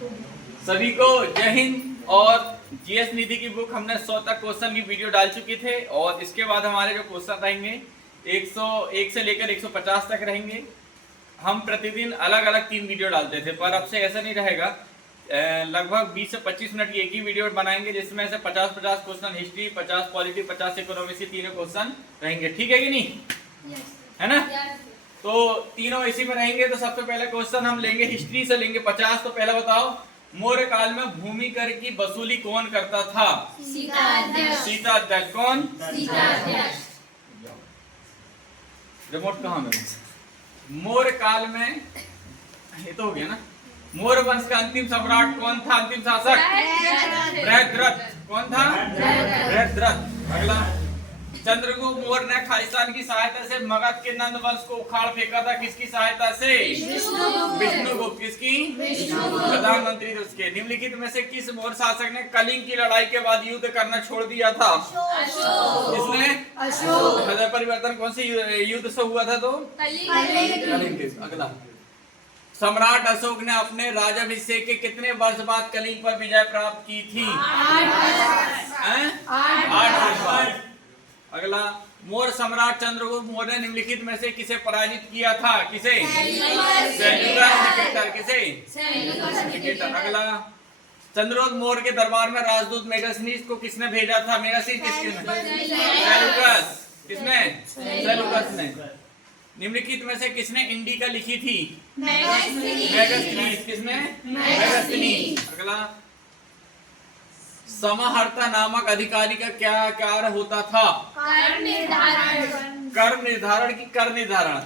सभी को जय हिंद। और जीएस निधि की बुक हमने 100 तक क्वेश्चन की वीडियो डाल चुके थे और इसके बाद हमारे जो क्वेश्चन रहेंगे 101 से लेकर 150 तक रहेंगे। हम प्रतिदिन अलग अलग 3 वीडियो डालते थे, पर अब से ऐसा नहीं रहेगा। लगभग 20 से 25 मिनट की एक ही वीडियो बनाएंगे, जिसमें से 50-50 क्वेश्चन हिस्ट्री, 50 पॉलिटी, 50 इकोनॉमिक्स, तीनों क्वेश्चन रहेंगे। ठीक है कि नहीं? है ना? तो तीनों इसी में रहेंगे। तो सबसे पहले क्वेश्चन हम लेंगे हिस्ट्री से, लेंगे 50। तो पहले बताओ, मौर्य काल में भूमि कर की वसूली कौन करता था? सीता अध्यक्ष। कौन? रिमोट कहाँ में? मौर्य काल में, ये तो हो गया ना। मौर्य वंश का अंतिम सम्राट कौन था? अंतिम शासक बृहद्रथ। कौन था? बृहद्रथ। अगला, चंद्रगुप्त मौर्य ने खालिस्तान की सहायता से मगध के नंद वंश को उखाड़ फेंका था। किसकी सहायता से? विष्णुगुप्त। किसकी? प्रधानमंत्री थे उसके। निम्नलिखित में से किस मौर्य शासक ने कलिंग की लड़ाई के बाद युद्ध करना छोड़ दिया था? किसने? अशोक। परिवर्तन कौन सी युद्ध से हुआ था? तो कलिंग। अगला, सम्राट अशोक ने अपने राजाभिषेक के कितने वर्ष बाद कलिंग पर विजय प्राप्त की थी? 8 वर्ष बाद। अगला, मौर्य सम्राट चंद्रगुप्त मौर्य ने निम्नलिखित में से किसे पराजित किया था? किसे? किसे? अगला, चंद्रगुप्त मौर्य के दरबार में राजदूत मेगास्थनीज को किसने भेजा था? मेगास्थनीज किसने? सेल्यूकस। किसने? सेल्यूकस ने। निम्नलिखित में से किसने इंडिका लिखी थी? मेगास्थनीज। किसने? मेगास्थनीज। अगला, समाहर्ता नामक अधिकारी का क्या कार्य होता था? कर निर्धारण की कर निर्धारण।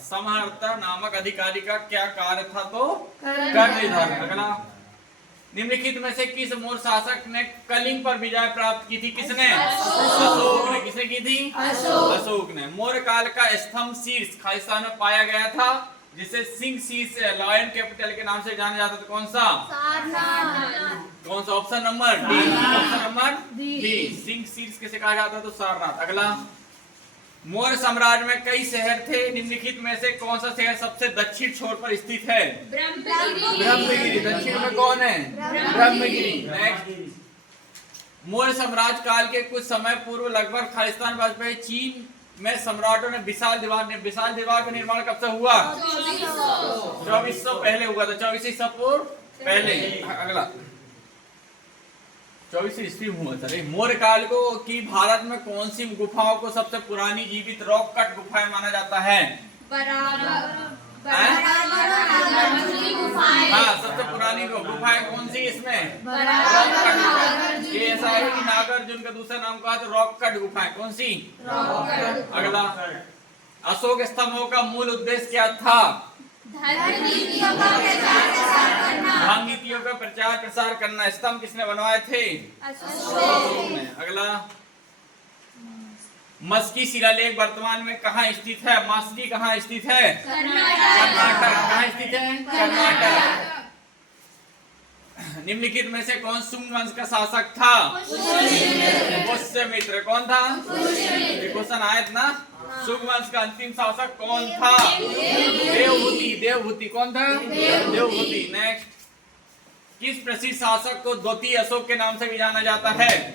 समाहर्ता नामक अधिकारी का क्या कार्य था? तो कर निर्धारण। अगला, निम्नलिखित में से किस मौर्य शासक ने कलिंग पर विजय प्राप्त की थी? किसने? अशोक ने। किसने की थी? अशोक ने। मौर्य काल का स्तंभ शीर्ष खालिस्तान में पाया गया था, जिसे सिंह शीर्ष लॉयन कैपिटल के नाम से जाना जाता था। कौन सा? कौन सा? Option number D. Option number D. Singh शीर्ष किसे कहा जाता है? तो सारनाथ। अगला, मौर्य साम्राज्य में कई शहर थे। निम्नलिखित में से कौन सा शहर सबसे दक्षिण छोर पर स्थित है? ब्रह्मगिरी। दक्षिण में कौन है? ब्रह्मगिरी। नेक्स्ट, मौर्य साम्राज्य काल के कुछ समय पूर्व लगभग खालिस्तान वाजपेयी चीन में सम्राटों ने विशाल दीवार का निर्माण कब से हुआ? 2400 पहले हुआ था। 2400 ईसा पूर्व पहले। अगला, 2400 ईस्वी हुआ था। मौर्य काल को की भारत में कौन सी गुफाओं को सबसे पुरानी जीवित रॉक कट गुफाएं माना जाता है? हाँ, सबसे पुरानी गुफाएं कौन सी इसमें? Rock cut. ये ऐसा है कि नागार्जुन का दूसरा नाम कहा तो रॉक कट गुफाएं। कौन सी? अगला, अशोक स्तंभों का मूल उद्देश्य क्या था? धर्म नीतियों का प्रचार प्रसार करना। स्तंभ किसने बनवाए थे? अशोक ने। अगला, मस्की शिलालेख वर्तमान में कहाँ स्थित है? मस्की कहाँ स्थित है? कर्नाटक। कहाँ स्थित है? कर्नाटक। निम्नलिखित में से कौन सुंग वंश का शासक था? पुष्यमित्र। कौन था? क्वेश्चन आया था ना। सुंग वंश का अंतिम शासक कौन था? देवहूति। कौन था? देवहूति। नेक्स्ट, किस प्रसिद्ध शासक को द्वितीय अशोक के नाम से भी जाना जाता है?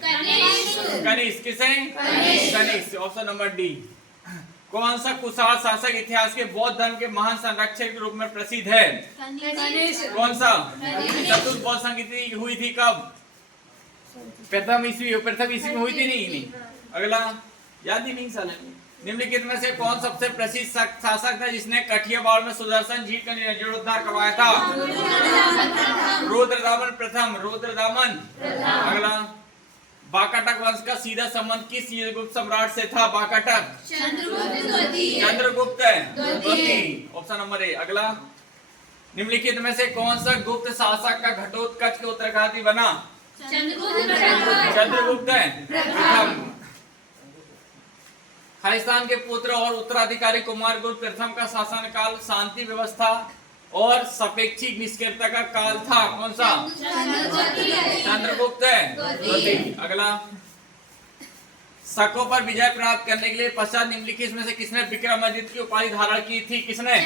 कनिष्क। किसे? कनिष्क। Option number D. कौन सा कुशाण शासक इतिहास के बौद्ध धर्म के महान संरक्षक के रूप में प्रसिद्ध है? कौन सा? चतुर्थ बौद्ध संधि हुई थी कब? प्रथम ईस्वी में हुई थी। नहीं। अगला, याद ही नहीं साले। निम्नलिखित में से कौन सबसे प्रसिद्ध शासक था जिसने कठियावाड़ में सुदर्शन झील का जीर्णोद्धार करवाया था? रुद्रदामन प्रथम। अगला, बाकाटक वंश का सीधा संबंध किस गुप्त सम्राट से था? बाकाटक। चंद्रगुप्त द्वितीय। Option number A. अगला, निम्नलिखित में से कौन सा गुप्त शासक का घटोत्कच के उत्तराधिकारी बना? चंद्रगुप्त प्रथम। खालिस्तान के पुत्र और उत्तराधिकारी कुमार गुप्त प्रथम का शासनकाल शांति व्यवस्था और सापेक्षिक निष्क्रियता का काल था। कौन सा? चंद्रगुप्त द्वितीय। अगला, शकों पर विजय प्राप्त करने के लिए पश्चात निम्नलिखित में से किसने विक्रमादित्य की उपाधि धारण की थी? किसने?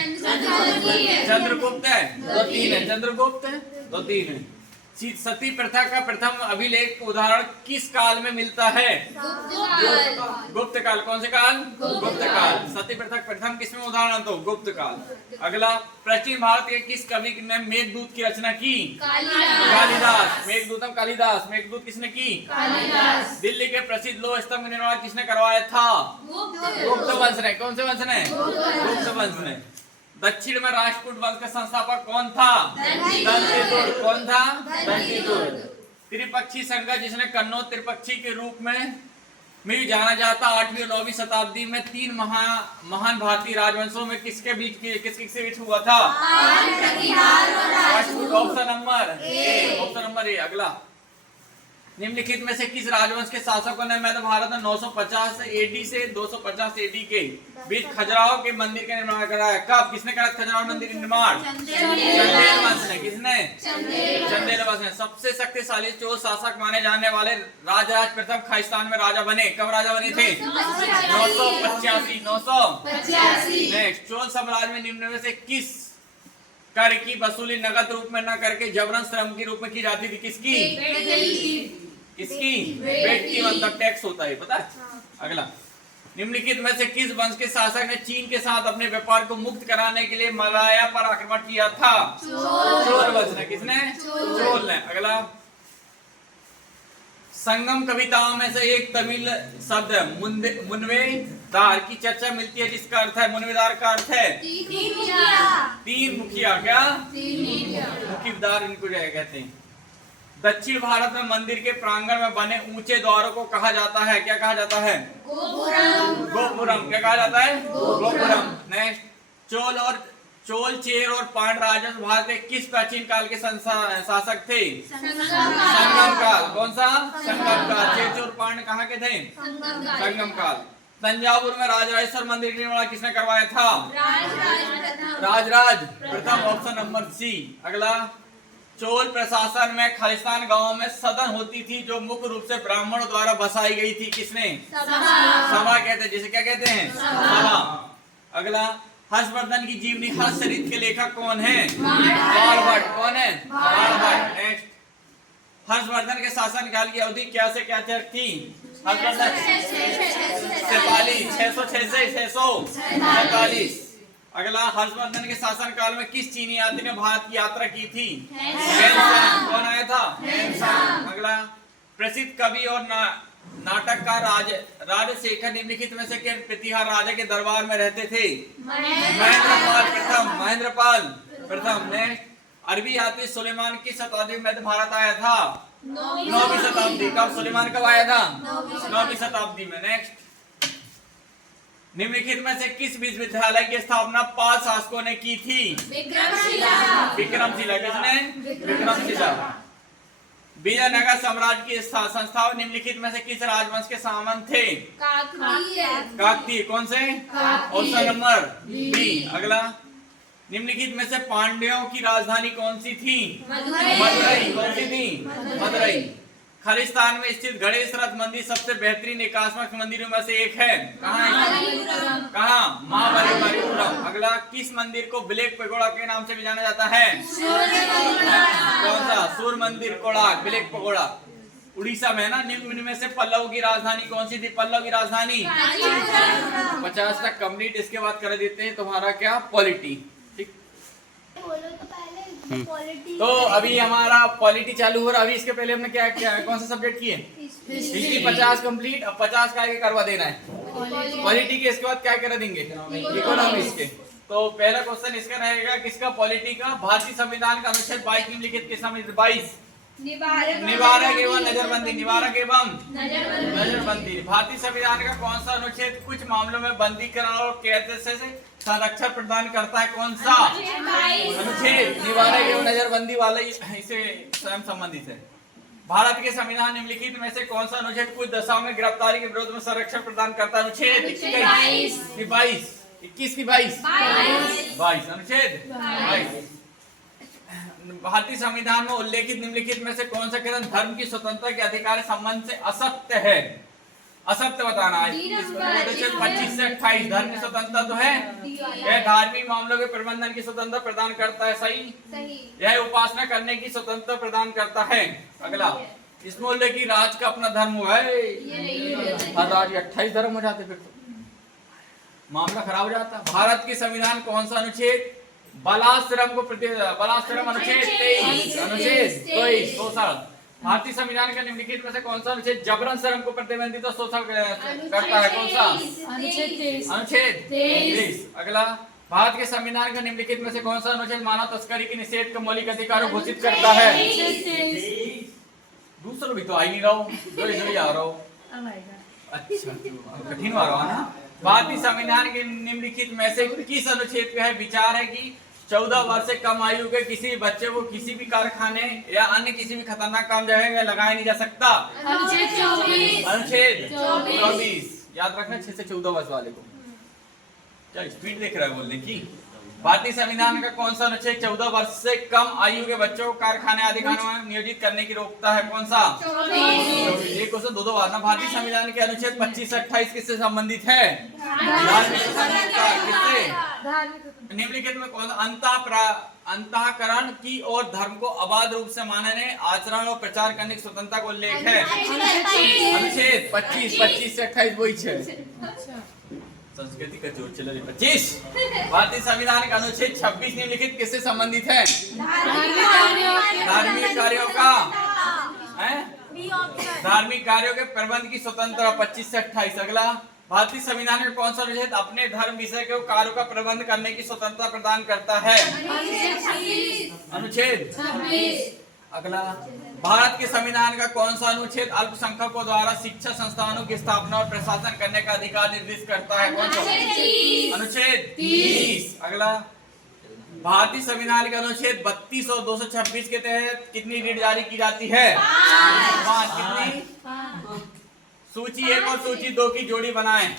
चंद्रगुप्त है। दो तीन है, चंद्रगुप्त है, दो तीन है। सती प्रथा का प्रथम अभिलेख उदाहरण किस काल में मिलता है? गुप्त काल। कौन से काल? गुप्त काल। सती प्रथा प्रथम किसमें उदाहरण? तो गुप्त काल। अगला, प्राचीन भारत के किस कवि ने मेघदूत की रचना की? कालिदास। मेघदूतम कालिदास। मेघदूत किसने की? कालिदास। दिल्ली के प्रसिद्ध लोह स्तंभ का निर्माण किसने करवाया था? गुप्त वंश ने। कौन से वंश ने? गुप्त वंश ने। दक्षिण में राजपूत वंश का संस्थापक कौन था? दंतिदुर्ग। कौन था? दंतिदुर्ग। त्रिपक्षी संघ जिसने कन्नौज त्रिपक्षी के रूप में भी जाना जाता, 8वीं और 9वीं शताब्दी में तीन महान भारतीय राजवंशों में किसके बीच हुआ था? राजपूत। Option number A. अगला, निम्नलिखित में से किस राजवंश के शासकों ने मध्य भारत में 950 एडी से 250 एडी के बीच खजुराहो के मंदिर का निर्माण कराया? कब? किसने करा खजुराहो मंदिर निर्माण? चंदेल वंश ने। किसने? चंदेल वंश ने। सबसे शक्तिशाली चोल शासक माने जाने वाले राजराज प्रथम खालिस्तान में राजा बने। कब राजा बने थे? 985। नेक्स्ट, चोल साम्राज्य में निम्न में से किस कर की वसूली नगद रूप में न करके जबरन श्रम के रूप में की जाती थी? किसकी? वेट मतलब टैक्स होता है, पता है? अगला, निम्नलिखित में से किस वंश के शासक ने चीन के साथ अपने व्यापार को मुक्त कराने के लिए मलाया पर आक्रमण किया था? चोल वंश ने। किसने? चोल ने। अगला, संगम कविताओं में से एक तमिल शब्द मुनवेदार की चर्चा मिलती है जिसका अर्थ है? मुनवेदार का अर्थ है तीन मुखिया। क्या? मुखीदार इनको कहते हैं। दक्षिण भारत में मंदिर के प्रांगण में बने ऊंचे द्वारों को कहा जाता है? क्या कहा जाता है? गोपुरम। क्या कहा जाता है? गोपुरम। नेक्स्ट, चोल, चेर और पांड राजवंश भारत के किस प्राचीन काल के शासक थे? संगम काल। कौन सा? संगम काल। चेर और पांड कहाँ के थे? संगम काल। तंजावुर में राजराजेश्वर मंदिर का निर्माण किसने करवाया था? राजराज प्रथम। Option number C. अगला, चोल प्रशासन में खालिस्तान गांव में सदन होती थी जो मुख्य रूप से ब्राह्मणों द्वारा बसाई गई थी। किसने? सभा कहते हैं। जिसे क्या कहते हैं? सभा। अगला, हर्षवर्धन की जीवनी हर्षचरित के लेखक कौन है? बाणभट्ट। कौन है? बाणभट्ट। नेक्स्ट, हर्षवर्धन के शासन काल की अवधि क्या से क्या तक थी? हर्षवर्धन 646। अगला, हर्षवर्धन के शासन काल में किस चीनी यात्री ने भारत की यात्रा की थी? कौन आया था? अगला, प्रसिद्ध कवि और नाटककार राजशेखर निम्नलिखित में से किस प्रतिहार राजा के दरबार में रहते थे? महेंद्रपाल प्रथम। नेक्स्ट, अरबी यात्री सुलेमान किस शताब्दी में भारत आया था? 9वीं शताब्दी। कब? सुलेमान कब आया था? 9वीं शताब्दी में। नेक्स्ट, निम्नलिखित में से किस विश्वविद्यालय की स्थापना पाल शासकों ने की थी? विक्रमशिला। किसने? विक्रमशिला। विजयनगर साम्राज्य की संस्थापक निम्नलिखित में से किस राजवंश के सामंत थे? काकतीय। कौन से? Option number B. अगला, निम्नलिखित में से पांड्यों की राजधानी कौन सी थी? मदुरई। कौन सी थी? मदुरई। खालिस्तान में स्थित गणेश रथ मंदिर सबसे बेहतरीन एकात्मक मंदिरों में से एक है। कहाँ? महाबलीपुरम। अगला, किस मंदिर को ब्लैक पगोड़ा के नाम से भी जाना जाता है? कौन सा? सूर्य मंदिर कोणार्क। ब्लैक पगोड़ा उड़ीसा में है ना। निम्न में से पल्लव की राजधानी कौन सी थी? पल्लव की राजधानी 50 तक कंप्लीट। इसके बाद कर देते हैं तुम्हारा क्या? पॉलिटी। ठीक, तो अभी हमारा पॉलिटी चालू हो रहा है। अभी इसके पहले हमने क्या कौन सा सब्जेक्ट किए? History 50 complete. अब 50 का करवा देना है पॉलिटी के। इसके बाद क्या करा देंगे? इकोनॉमिक्स के। तो पहला क्वेश्चन इसका रहेगा किसका? पॉलिटी का। भारतीय संविधान का अनुच्छेद 22 निम्नलिखित के समय 22 निवारक एवं नजरबंदी। निवारक एवं नजरबंदी। भारतीय संविधान का कौन सा अनुच्छेद कुछ मामलों में बंदीकरण और कैद से संरक्षण प्रदान करता है? कौन सा अनुच्छेद? निवारक एवं नजरबंदी वाला इसे स्वयं संबंधित है। भारत के संविधान निम्नलिखित में से कौन सा अनुच्छेद कुछ दशाओं में गिरफ्तारी के विरोध में संरक्षण प्रदान करता है? अनुच्छेद 22। 21 की 22 अनुच्छेद 22। भारतीय संविधान में उल्लेखित निम्नलिखित में से कौन सा कथन धर्म की स्वतंत्रता के अधिकार संबंध से असत्य है? असत्य बताना है। अनुच्छेद 25 से 28 धर्म की स्वतंत्रता तो है, यह धार्मिक मामलों के प्रबंधन की स्वतंत्रता प्रदान करता है, सही। यह उपासना करने की स्वतंत्रता प्रदान करता है। अगला, इसमें उल्लेख की राज का अपना धर्म हुआ है, 28 धर्म हो जाते फिर तो मामला खराब हो जाता। भारत के संविधान कौन सा अनुच्छेद बलाश्रम को बलाश्रम अनुच्छेद 23 अनुच्छेद 23 भारतीय संविधान के निम्नलिखित में से कौन सा अनुच्छेद जबरन श्रम को प्रतिबंधित और शोषण करता है? कौन सा? अनुच्छेद 23। अगला, भारत के संविधान के निम्नलिखित में से कौन सा अनुच्छेद मानव तस्करी के निषेध का मौलिक अधिकार घोषित करता है? दूसरा भी तो आ ही नहीं रहा हूँ, दो ही आ रहा हूँ। अच्छा, कठिन आ रहा है ना। भारतीय संविधान के निम्नलिखित में से किस अनुच्छेद पे है विचार है कि 14 वर्ष से कम आयु के किसी भी बच्चे को किसी भी कारखाने या अन्य किसी भी खतरनाक काम जगह में लगाया नहीं जा सकता? अनुच्छेद 24। याद रखना 6 से 14 वर्ष वाले को। क्या स्पीड देख रहा है बोलने की? भारतीय संविधान का कौन सा अनुच्छेद 14 वर्ष से कम आयु के बच्चों को कारखाने आदि कामों में नियोजित करने की रोकता है? कौन सा? एक क्वेश्चन दो बार ना। भारतीय संविधान के अनुच्छेद 25 से 28 किससे संबंधित है? किससे? निम्नलिखित में कौन अंतःकरण की और धर्म को अबाध रूप से मानने, आचरण और प्रचार करने की स्वतंत्रता को उल्लेख है? अनुच्छेद 25 से 28 वही 6। संस्कृति का जोर चला 25। भारतीय संविधान का अनुच्छेद 26 निम्नलिखित किससे संबंधित है? धार्मिक कार्यों का धार्मिक कार्यों के प्रबंध की स्वतंत्रता 25 से 28। अगला, भारतीय संविधान का कौन सा अनुच्छेद अपने धर्म विषय के कार्यों का प्रबंध करने की स्वतंत्रता प्रदान करता है? अनुच्छेद 26। अगला, भारत के संविधान का कौन सा अनुच्छेद अल्पसंख्यकों द्वारा शिक्षा संस्थानों की स्थापना और प्रशासन करने का अधिकार निर्दिष्ट करता है? कौन सा? अनुच्छेद 30। अगला, भारतीय संविधान के अनुच्छेद 32 और 226 के तहत कितनी रीट जारी की जाती है? 5। कितनी? सूची 1 और सूची 2 की जोड़ी बनाएं,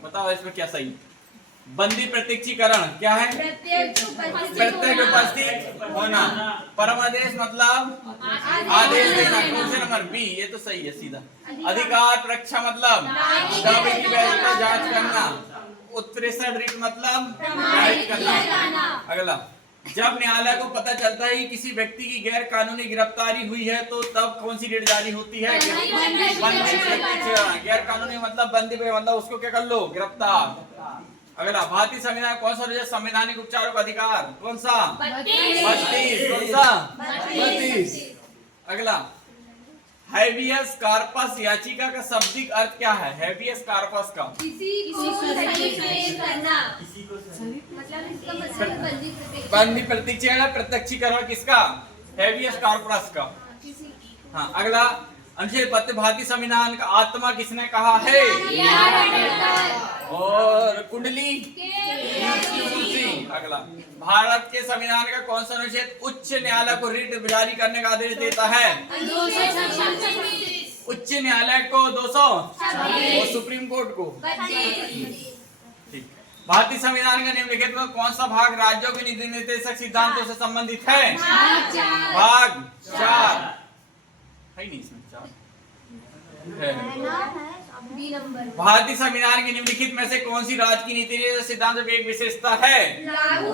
बताओ इसमें क्या सही? बंदी प्रत्यक्षीकरण क्या है? प्रत्येक उपस्थित होना। परमादेश मतलब आदेश देना। क्वेश्चन नंबर बी, ये तो सही है सीधा। अधिकार परीक्षा मतलब दावे की वैधता जांच करना। उत्प्रेषण रीट मतलब खारिज करना। अगला, जब न्यायालय को पता चलता है कि किसी व्यक्ति की गैर कानूनी गिरफ्तारी हुई है तो तब कौन सी रीट जारी होती है? बंदी प्रत्यक्षीकरण। गैर कानूनी मतलब बंदी पे मतलब उसको क्या कर लो? गिरफ्तार। अगला, भारतीय संविधान कौन सा संवैधानिक उपचारों का अधिकार? कौन सा? 32। कौन सा? 32। अगला, हैबियस कार्पस याचिका का शाब्दिक अर्थ क्या है? हैबियस कार्पस का बंदी प्रत्यक्षीकरण। प्रत्यक्षीकरण किसका? हैबियस कार्पस का। हाँ। अगला, अनुच्छेद 32 भारतीय संविधान का आत्मा किसने कहा है? और कुंडली। अगला, भारत के संविधान का कौन सा अनुच्छेद उच्च न्यायालय को रीट जारी करने का आदेश देता है? उच्च न्यायालय को 200 और सुप्रीम कोर्ट को? ठीक। भारतीय संविधान का निम्नलिखित में कौन सा भाग राज्यों के नीति निर्देशक सिद्धांतों से संबंधित है? भाग 4 है नहीं इसमें 4 है। भारतीय संविधान के निम्नलिखित में से कौन सी राज्य की नीति निर्देशक सिद्धांत में एक विशेषता है? लागू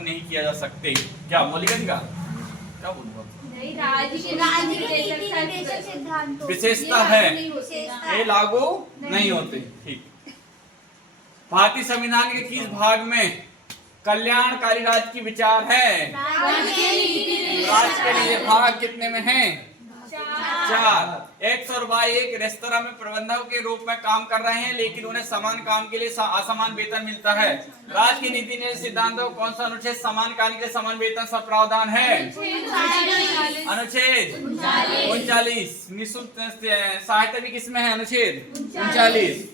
नहीं किया जा सकते। क्या मौलिक अधिकार? क्या बोलूं? विशेषता है, ये लागू नहीं होते। ठीक। भारतीय संविधान के किस भाग में कल्याणकारी राज्य की विचार है? राज्य के लिए भाग कितने में है? 4। एक्स और वाई एक रेस्तरां में प्रबंधक के रूप में काम कर रहे हैं, लेकिन उन्हें समान काम के लिए असमान वेतन मिलता है। राज्य की नीति निर्देशक सिद्धांतों कौन सा अनुच्छेद समान कार्य के लिए समान वेतन का प्रावधान है? अनुच्छेद 39। निःशुल्क सहायता भी किसमें है? अनुच्छेद 39।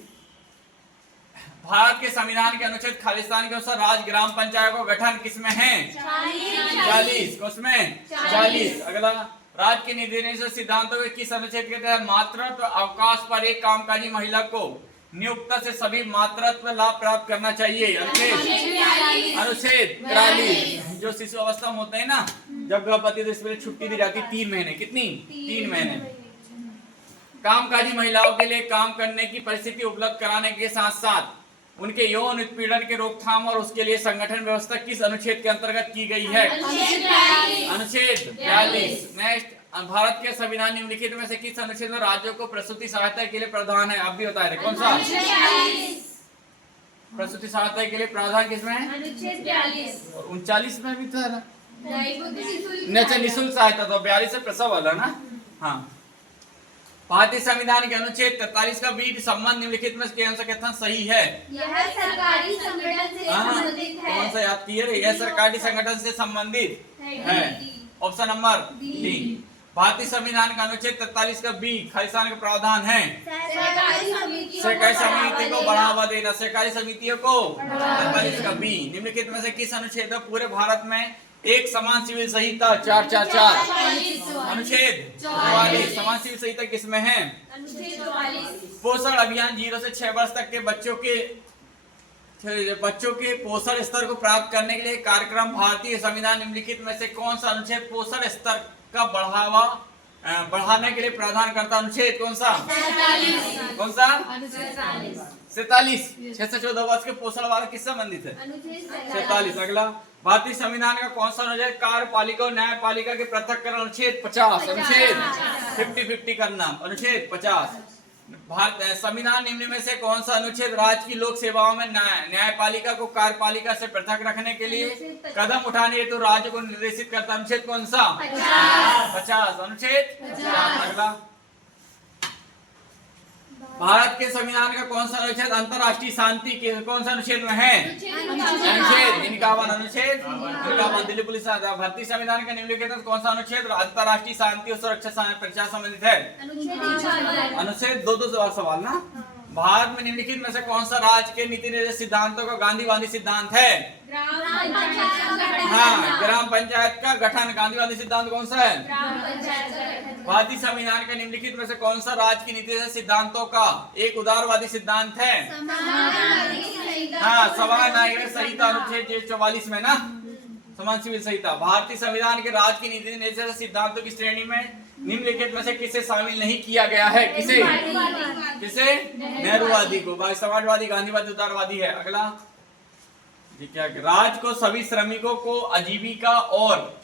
भारत के संविधान के अनुच्छेद खालिस्तान के अनुसार राज्य ग्राम पंचायत को गठन किसमें है? 40। उसमें 40। अगला, राज्य के नीति निर्देशक सिद्धांतों के किस अनुच्छेद के तहत मातृत्व अवकाश पर एक कामकाजी महिला को नियुक्ता से सभी मातृत्व लाभ प्राप्त करना चाहिए? अनुच्छेद 43। जो शिशु अवस्था में होते हैं ना, जब गर्भवती तो इसमें छुट्टी दी जाती 3 महीने। कितनी? 3 महीने। कामकाजी महिलाओं के लिए काम करने की परिस्थिति उपलब्ध कराने के साथ साथ उनके यौन उत्पीड़न के रोकथाम और उसके लिए संगठन व्यवस्था किस अनुच्छेद के अंतर्गत की गई है? अनुच्छेद 42। नेक्स्ट, भारत के संविधान निम्नलिखित में से किस अनुच्छेद में राज्यों को प्रसूति सहायता के लिए प्रावधान है? आप भी बता रहे, कौन सा? प्रसूति सहायता के लिए प्रावधान किसमें है? अनुच्छेद 42। 39 में भी तो है ना? नहीं, अच्छा, निःशुल्क सहायता तो 42 से प्रसव वाला ना। हाँ, भारतीय संविधान के अनुच्छेद 43 का बीच संबंध निम्नलिखित में कौन सा कथन सही है? यह सरकारी संगठन से संबंधित है। कौन सा याद किए? यह सरकारी संगठन से संबंधित है। Option number D. भारतीय संविधान का अनुच्छेद 43 का बी खालिस्तान का प्रावधान है सहकारी समिति को बढ़ावा देना। सहकारी समितियों को 43 का बी। निम्नलिखित में से किस अनुच्छेद में पूरे भारत में एक समान सिविल संहिता 444 अनुच्छेद 44 समान सिविल संहिता किसमें है? अनुच्छेद 44। पोषण अभियान 0 से 6 वर्ष तक के बच्चों के पोषण स्तर को प्राप्त करने के लिए कार्यक्रम। भारतीय संविधान निम्नलिखित में से कौन सा अनुच्छेद पोषण स्तर का बढ़ाने के लिए प्रावधान करता? अनुच्छेद कौन सा? कौन सा? 47। 6 से 14 वर्ष के पोषण वाला किससे संबंधित है? 47। अगला, भारतीय संविधान का कौन सा अनुच्छेद कार्यपालिका और न्यायपालिका के पृथक्करण? अनुच्छेद 50। अनुच्छेद 50-50 करना। अनुच्छेद 50। भारत संविधान निम्न में से कौन सा अनुच्छेद राज्य की लोक सेवाओं में न्यायपालिका को कार्यपालिका से पृथक रखने के लिए कदम उठाने हेतु राज्य को निर्देशित करता? अनुच्छेद कौन सा? 50। अनुच्छेद 50। अगला, भारत के संविधान का कौन सा अनुच्छेद अंतरराष्ट्रीय शांति के कौन सा अनुच्छेद में है? अनुच्छेद 51। अनुच्छेद 51। दिल्ली पुलिस भारतीय संविधान का निम्नलिखित कौन सा अनुच्छेद अंतरराष्ट्रीय शांति और सुरक्षा संबंधित है? अनुच्छेद 2 सवाल ना। भारत में निम्नलिखित में से कौन सा राज्य के नीति निर्देश सिद्धांतों का गांधीवादी सिद्धांत है? हाँ, ग्राम पंचायत का गठन। गांधीवादी सिद्धांत कौन सा है? भारतीय संविधान के निम्नलिखित में से कौन सा राज्य की नीति निर्देश सिद्धांतों का एक उदारवादी सिद्धांत है? हाँ, समान नागरिक संहिता अनुच्छेद 44 में ना, समान सिविल संहिता। भारतीय संविधान के राज्य की नीति निर्देश सिद्धांतों की श्रेणी में निम्नलिखित में से किसे शामिल नहीं किया गया है? किसे? नेहरूवादी को। भाई समाजवादी, गांधीवादी, उदारवादी है। अगला, क्या राज्य को सभी श्रमिकों को आजीविका और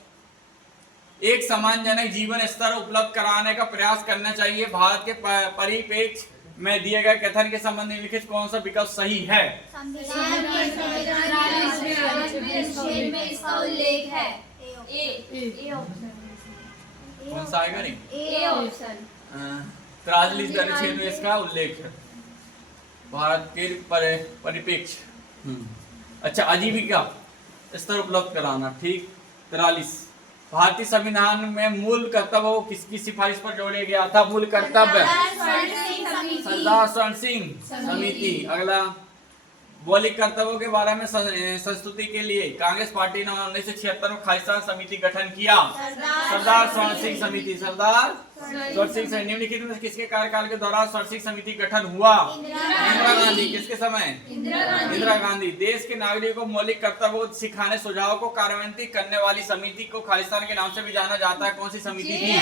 एक सम्मानजनक जीवन स्तर उपलब्ध कराने का प्रयास करना चाहिए। भारत के परिप्रेक्ष्य में दिए गए कथन के संबंध में निम्नलिखित कौन सा विकल्प सही है? कौन सा आएगा? नहीं, 43 अनुच्छेद में इसका उल्लेख है। भारत के परिप्रेक्ष्य। अच्छा, आजीविका स्तर उपलब्ध कराना, ठीक। 43। भारतीय संविधान में मूल कर्तव्य किसकी सिफारिश पर जोड़े गया था? मूल कर्तव्य सरदार स्वर्ण सिंह समिति। अगला, मौलिक कर्तव्यों के बारे में संस्तुति के लिए कांग्रेस पार्टी ने 1976 में खालिस्तान समिति गठन किया। सरदार स्वर्ण सिंह समिति। सरदार स्वर्ण सिंह से निम्नलिखित में किसके कार्यकाल के दौरान स्वर्ण सिंह समिति गठन हुआ? इंदिरा गांधी। किसके समय? इंदिरा गांधी। देश के नागरिकों को मौलिक कर्तव्यों को सिखाने सुझाव को कार्यान्वित करने वाली समिति को खालिस्तान के नाम से भी जाना जाता है। कौन सी समिति थी?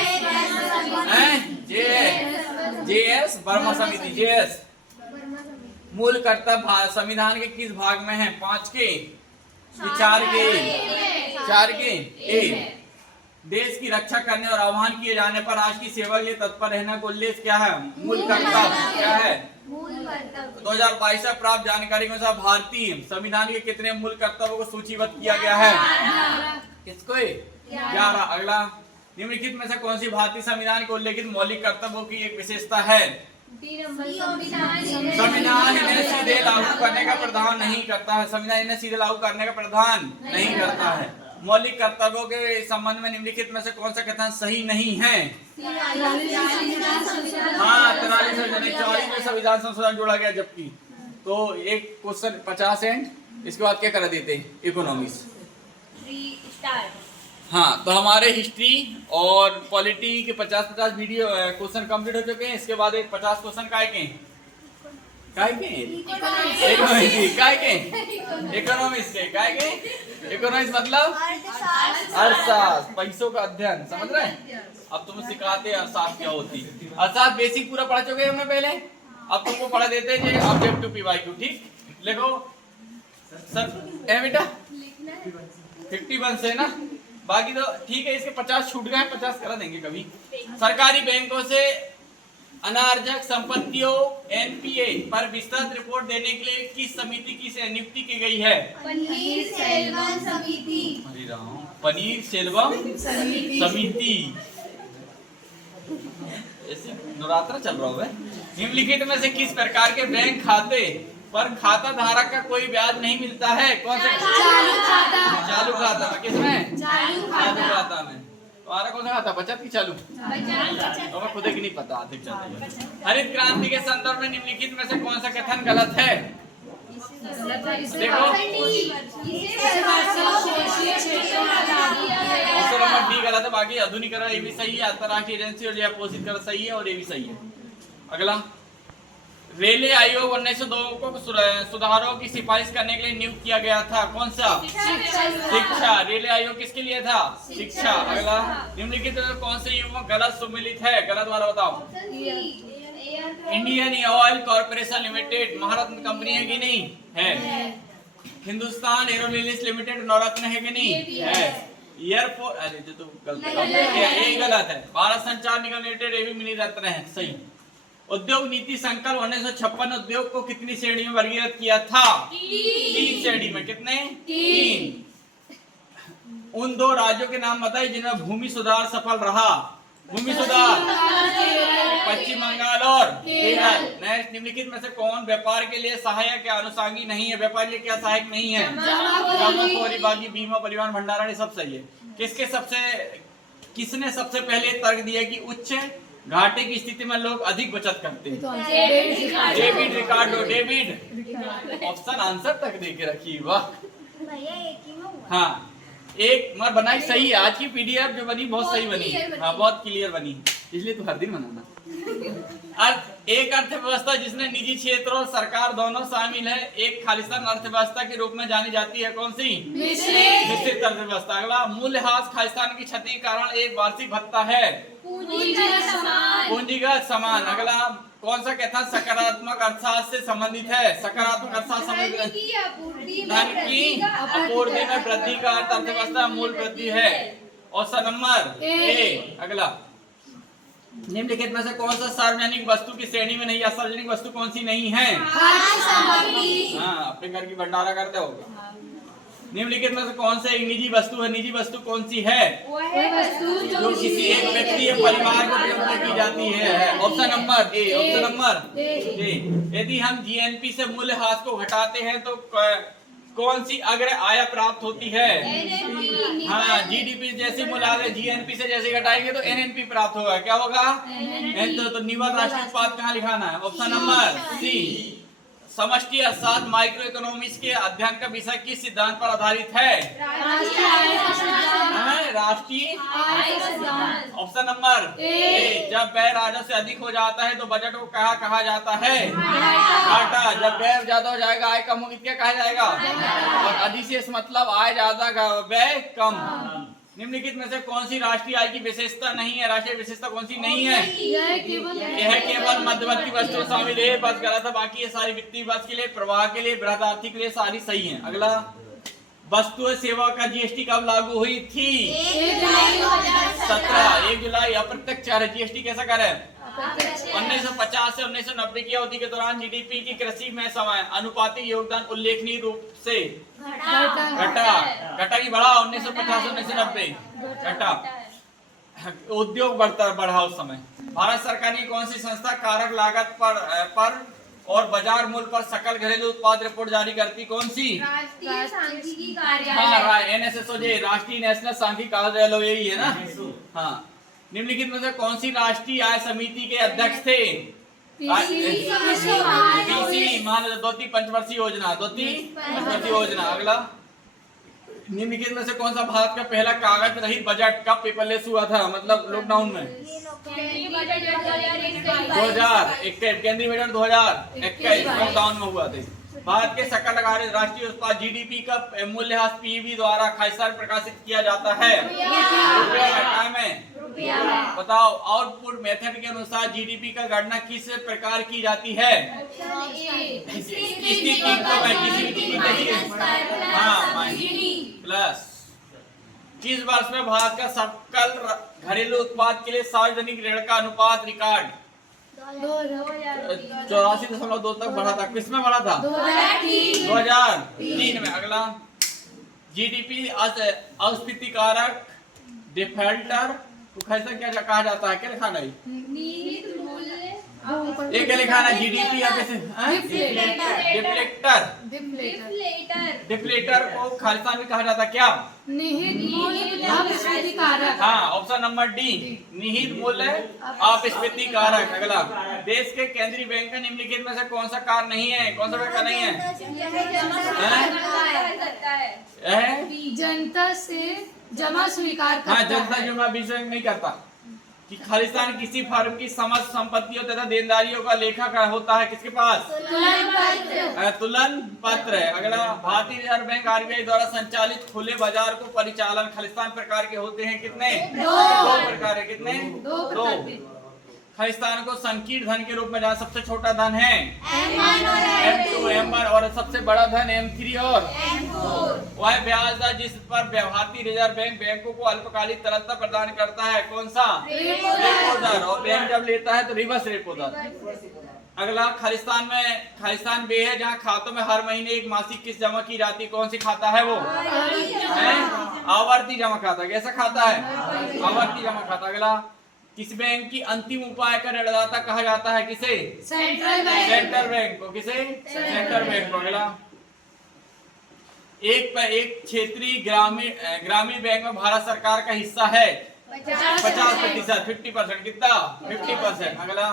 JS वर्मा समिति। JS। मूल कर्तव्य संविधान के किस भाग में है? 5 के 4 के ए। देश की रक्षा करने और आह्वान किए जाने पर राष्ट्र की सेवा के लिए तत्पर रहने का उल्लेख क्या है? मूल कर्तव्य। क्या है? 2022 से प्राप्त जानकारी के अनुसार भारतीय संविधान के कितने मूल कर्तव्यों को सूचीबद्ध किया गया है? किसको? 11। अगला, निम्नलिखित में से कौन सी भारतीय संविधान के उल्लेखित मौलिक कर्तव्यों की एक विशेषता है? संविधान इन्हें सीधे लागू करने का प्रावधान नहीं करता है। संविधान इन्हें सीधे लागू करने का प्रावधान नहीं करता है। मौलिक कर्तव्यों के संबंध में निम्नलिखित में से कौन सा कथन सही नहीं है? हाँ, 43 में संविधान संशोधन जोड़ा गया। जबकि तो एक क्वेश्चन 50 एंड इसके बाद क्या कर देते? इकोनॉमिक्स। हाँ, तो हमारे हिस्ट्री और पॉलिटी के 50 वीडियो क्वेश्चन कंप्लीट हो चुके हैं। इसके बाद एक 50 क्वेश्चन काय के इकोनॉमिक्स के, काय के इकोनॉमिक्स मतलब अर्थशास्त्र, पैसों का अध्ययन, समझ रहे हैं। अब तुम सिखाते हैं अर्थशास्त्र क्या होती है। अर्थशास्त्र बेसिक पूरा पढ़ चुके हैं हमने पहले, अब तुमको पढ़ा देते हैं ये ऑब्जेक्टिव पीवाईक्यू। ठीक, लिखो सर ए बेटा 51 से ना, बाकी तो ठीक है। इसके 50 छूट गए, 50 करा देंगे कभी। सरकारी बैंकों से अनार्जक संपत्तियों एनपीए पर विस्तृत रिपोर्ट देने के लिए किस समिति की नियुक्ति की गई है? पनीर सेल्वम समिति। हरे राम, पनीर सेल्वम समिति। ऐसे नवरात्र चल रहा है। निम्नलिखित में से किस प्रकार के बैंक खाते पर खाता धारक का कोई ब्याज नहीं मिलता है? कौन से? चालू खाता। चालू खाता में। किसमें? चालू चालू खाता। खाता में। तुम्हारा कौन सा खाता? बचत की चालू? बचत। तो मैं खुद की नहीं पता, अधिक चलता है। हरित क्रांति के संदर्भ में निम्नलिखित में से कौन सा कथन गलत है? देखो ऑप्शन नंबर डी गलत है, बाकी आधुनिकीकरण ये भी सही है, अंतरराष्ट्रीय एजेंसी और पोषित कर सही है और ये भी सही है। अगला, रेलवे आयोग 1902 को सुधारों की सिफारिश करने के लिए नियुक्त किया गया था। कौन सा? शिक्षा। रेलवे आयोग किसके लिए था? शिक्षा। अगला, निम्नलिखित में कौन से युग्म गलत सम्मिलित है? गलत वाला बताओ। इंडियन ऑयल कॉर्पोरेशन लिमिटेड महारत्न कंपनी है कि नहीं? है। हिंदुस्तान एरोनॉटिक्स लिमिटेड नवरत्न है कि नहीं? है। एयरपोर्ट, अरे जो तो गलत है, ये गलत है। भारत संचार निगम लिमिटेड ये भी मिनी रत्न है, सही। उद्योग नीति संकल्प 1956 उद्योग को कितनी श्रेणी में वर्गीकृत किया था? 3 श्रेणी में। कितने? 3। उन 2 राज्यों के नाम बताइए जिनमें भूमि सुधार सफल रहा। भूमि सुधार पश्चिम बंगाल और केरल। नेक्स्ट, निम्नलिखित में से कौन व्यापार के लिए सहायक या अनुषंगी नहीं है? व्यापार के लिए क्या सहायक नहीं है? जमाखोरी, बाकी बीमा, परिवहन, भंडारण, ये सब सही है। किसने सबसे पहले तर्क दिया कि उच्च घाटे की स्थिति में लोग अधिक बचत करते हैं? David Ricardo. David option answer तक दे के रखी, वाह। हाँ, एक मर बनाई सही है। आज की पीडीएफ जो बनी बहुत सही बनी। हाँ, बहुत क्लियर बनी, इसलिए तू हर दिन बनाना। एक अर्थव्यवस्था जिसमें निजी क्षेत्र और सरकार दोनों शामिल है एक खालिस्तान अर्थव्यवस्था के रूप में जानी जाती है। कौन सी? मिश्रित अर्थव्यवस्था। अगला, मूल्यह्रास खालिस्तान की क्षति के कारण एक वार्षिक भत्ता है। पूंजीगत समान। अगला, कौन सा कथन सकारात्मक अर्थशास्त्र से संबंधित है? सकारात्मक अर्थशास्त्र संबंधित धन की आपूर्ति में वृद्धि का अर्थ अर्थव्यवस्था मूल वृद्धि है। Option number A. अगला, निम्नलिखित में से कौन सा सार्वजनिक वस्तु की श्रेणी में नहीं? सार्वजनिक वस्तु कौन सी नहीं है? हाँ, अपने घर की भंडारा करते होगा। निम्नलिखित में से कौन सा एक निजी वस्तु है? निजी वस्तु कौन सी है? जो किसी एक व्यक्ति या परिवार को प्रयोग की जाती है। ऑप्शन नंबर ए। ऑप्शन नंबर ए। यदि हम जीएनपी से मूल्यह्रास को घटाते हैं तो कौन सी अग्र आय प्राप्त होती है? हाँ, जीडीपी जैसी मूल्य जीएनपी से जैसे घटाएंगे तो एनएनपी प्राप्त होगा। क्या होगा? तो निवात राष्ट्रीय उत्पाद कहाँ लिखाना है? Option number C. समष्टि अर्थशास्त्र माइक्रो इकोनॉमिक्स के अध्ययन का विषय किस सिद्धांत पर आधारित है? राष्ट्रीय। ऑप्शन नंबर ए। जब व्यय राजस्व से अधिक हो जाता है तो बजट को क्या कहा जाता है? घाटा। जब व्यय ज्यादा हो जाएगा, आय कम होगी, क्या कहा जाएगा? और अधिशेष मतलब आय ज्यादा, व्यय कम। निम्नलिखित में से कौन सी राष्ट्रीय आय की विशेषता नहीं है? राष्ट्रीय विशेषता कौन सी नहीं है? यह केवल मध्यवर्ती वस्तु शामिल है, बस गलत है। बाकी ये सारी वित्तीय वर्ष के लिए, प्रवाह के लिए, बृहद आर्थिक के लिए सारी सही है। अगला, वस्तु और सेवा का जीएसटी कब लागू हुई थी? 1 जुलाई। अप्रत्यक्ष कर जीएसटी कैसा कर है? 1950 से 1990 की अवधि के दौरान जीडीपी की कृषि में समय अनुपातिक योगदान उल्लेखनीय रूप से घटा की बढ़ा। 1950 से 1990 घटा। उद्योग बढ़ा उस समय। भारत सरकार की कौन सी संस्था कारक लागत पर और बाजार मूल्य पर सकल घरेलू उत्पाद रिपोर्ट जारी करती? कौन सी? राष्ट्रीय सांख्यिकी कार्यालय। हाँ, एनएसएसओजे, राष्ट्रीय नेशनल सांख्यिकी कार्यालय, यही है ना। हाँ, निम्नलिखित में से कौन सी राष्ट्रीय आय समिति के अध्यक्ष थे? पीसी मान लो द्वितीय पंचवर्षीय योजना। द्वितीय पंचवर्षीय योजना। अगला, निम्नलिखित में से कौन सा भारत का पहला कागज रहित बजट कब पेपरलेस हुआ था? मतलब लॉकडाउन में? 2021। केंद्रीय बजट 2021 लॉकडाउन में हुआ था। भारत के सकल घरेलू राष्ट्रीय उत्पाद जीडीपी का मूल्यह्रास पीईबी द्वारा खालिस्तान प्रकाशित किया जाता है रुपया में। बताओ आउटपुट मेथड के अनुसार जीडीपी का गणना किस प्रकार की जाती है? किसी प्लस। किस वर्ष में भारत का सकल घरेलू उत्पाद के लिए सार्वजनिक ऋण का अनुपात रिकॉर्ड 84.2 तक बढ़ा था? किसमें बढ़ा था? 2003 में। अगला जीडीपी अस्फीति कारक डिफॉल्टर को कैसे क्या कहा जाता है? क्या लिखा है? एक क्या लिखा है? जीडीपी या कैसे? डिफ्लेटर को खालिस्तान में कहा जाता है क्या? हाँ, ऑप्शन नंबर डी, निहित मूल्य अपस्फीति कारक। अगला देश के केंद्रीय बैंक का निम्नलिखित में से कौन सा कार्य नहीं है? कौन सा बैंक का नहीं है? जनता से जमा स्वीकार करता है। हाँ, जनता जमा विषय नहीं करता कि खालिस्तान किसी फर्म की समस्त संपत्तियों तथा देनदारियों का लेखा होता है किसके पास? तुलन पत्र है। अगला भारतीय रिजर्व बैंक आरबीआई द्वारा संचालित खुले बाजार को परिचालन खालिस्तान प्रकार के होते हैं कितने? 2 प्रकार है। कितने? 2। खालिस्तान को संकीर्ण धन के रूप में जहाँ सबसे छोटा धन है M2 M1 और सबसे बड़ा धन M3 और M4। वह ब्याज दर जिस पर भारतीय रिजर्व बैंक बैंकों को अल्पकालिक तरलता प्रदान करता है कौन सा? रेपो दर। और बैंक जब लेता है तो रिवर्स रेपो दर। अगला खालिस्तान वे है जहाँ खातों में हर महीने एक मासिक किस्त जमा की जाती है। कौन सी खाता है वो? आवर्ती जमा खाता। कैसा खाता है? आवर्ती जमा खाता। अगला किस बैंक की अंतिम उपाय का ऋणदाता कहा जाता है? किसे? सेंट्रल बैंक को। किसे? सेंट्रल बैंक को। अगला एक क्षेत्रीय ग्रामीण बैंक में भारत सरकार का हिस्सा है 50%। 50%। कितना? 50%। अगला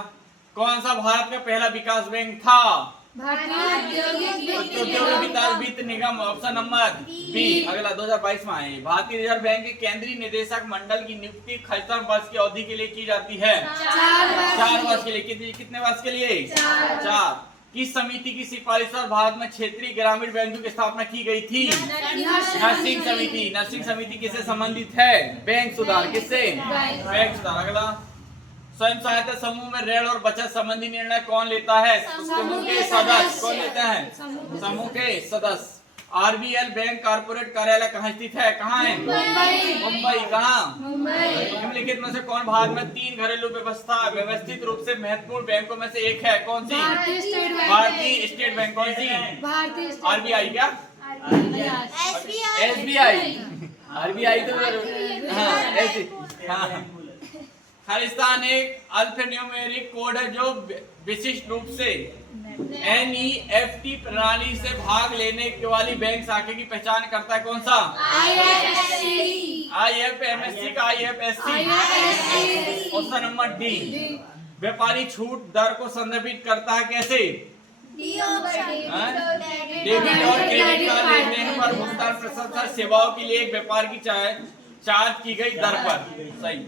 कौन सा भारत का पहला विकास बैंक था? औद्योगिक विकास वित्त निगम। Option number B. अगला 2022 में आए। भारतीय रिजर्व बैंक के केंद्रीय निदेशक मंडल की नियुक्ति खालिस्तान वर्ष की अवधि के लिए की जाती है 4 वर्ष के लिए। कितने वर्ष के लिए? 4। किस समिति की सिफारिश पर भारत में क्षेत्रीय ग्रामीण बैंकों की स्थापना की गई थी? नर्सिंग समिति। नर्सिंग समिति किससे संबंधित है? बैंक सुधार। किससे? बैंक सुधार। अगला स्वयं सहायता समूह में ऋण और बचत संबंधी निर्णय कौन लेता है? समूह के सदस्य। कौन लेते हैं? समूह के सदस्य। आरबीएल बैंक कॉर्पोरेट कार्यालय कहाँ स्थित है? कहाँ है? मुंबई। कहाँ? निम्नलिखित में से कौन भारत में 3 घरेलू व्यवस्थित रूप से महत्वपूर्ण बैंकों में से एक है? कौन सी? भारतीय स्टेट बैंक। कौन सी? आरबीआई। क्या? एसबीआई। आरबीआई तो हाँ। खालिस्तान एक अल्फान्यूमेरिक कोड है जो विशिष्ट रूप से NEFT प्रणाली से भाग लेने वाली बैंक शाखा की पहचान करता है। कौन सा? IFMSC का IFSC। Option number D. व्यापारी छूट दर को संदर्भित करता है कैसे? डेबिट और क्रेडिट कार्ड लेन देन पर भुगतान प्रसंस्करण सेवाओं के लिए एक व्यापार की चार्ज की गई दर पर। सही।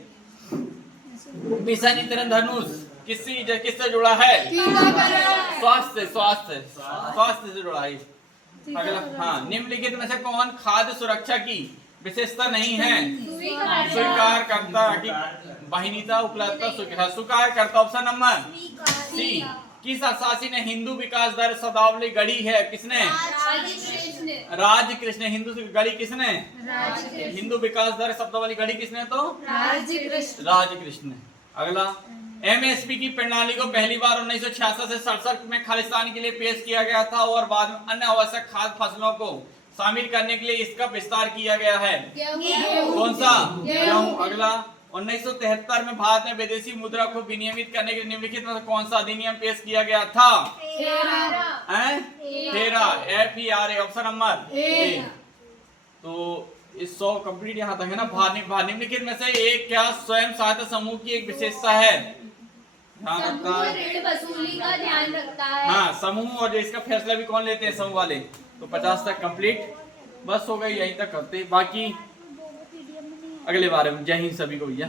मिशन इंद्रधनुष किससे जुड़ा है? स्वास्थ्य से जुड़ा है। अगला हाँ, निम्नलिखित में से कौन खाद्य सुरक्षा की विशेषता नहीं है? स्वीकार करता कि वाहिनीता उपलब्धता स्वीकार करता। Option number C. किस अशासी ने हिंदू विकास दर शब्दावली गढ़ी है? किसने? राज कृष्ण। हिंदू गढ़ी किसने? हिंदू विकास दर शब्दावली गढ़ी किसने? तो राज कृष्ण। अगला MSP की प्रणाली को पहली बार 1966 से 67 में खालिस्तान के लिए पेश किया गया था और बाद में अन्य आवश्यक खाद्य फसलों को शामिल करने के लिए इसका विस्तार किया गया है। कौन सा? गेहूं। अगला 1973 में भारत में विदेशी मुद्रा को विनियमित करने के निम्नलिखित में कौन सा अधिनियम पेश किया गया था? FERA। ऑप्शन नंबर ए। तो इस 100 कंप्लीट यहाँ तक है ना। निम्नलिखित में से एक क्या स्वयं सहायता समूह की एक विशेषता है? ध्यान रखता है ऋण वसूली का ध्यान रखता है। हाँ, समूह और इसका फैसला भी कौन लेते हैं? समूह वाले। तो 50 तक कंप्लीट बस हो गई, यहीं तक करते, बाकी अगले बारे में। जय हिंद सभी को भैया।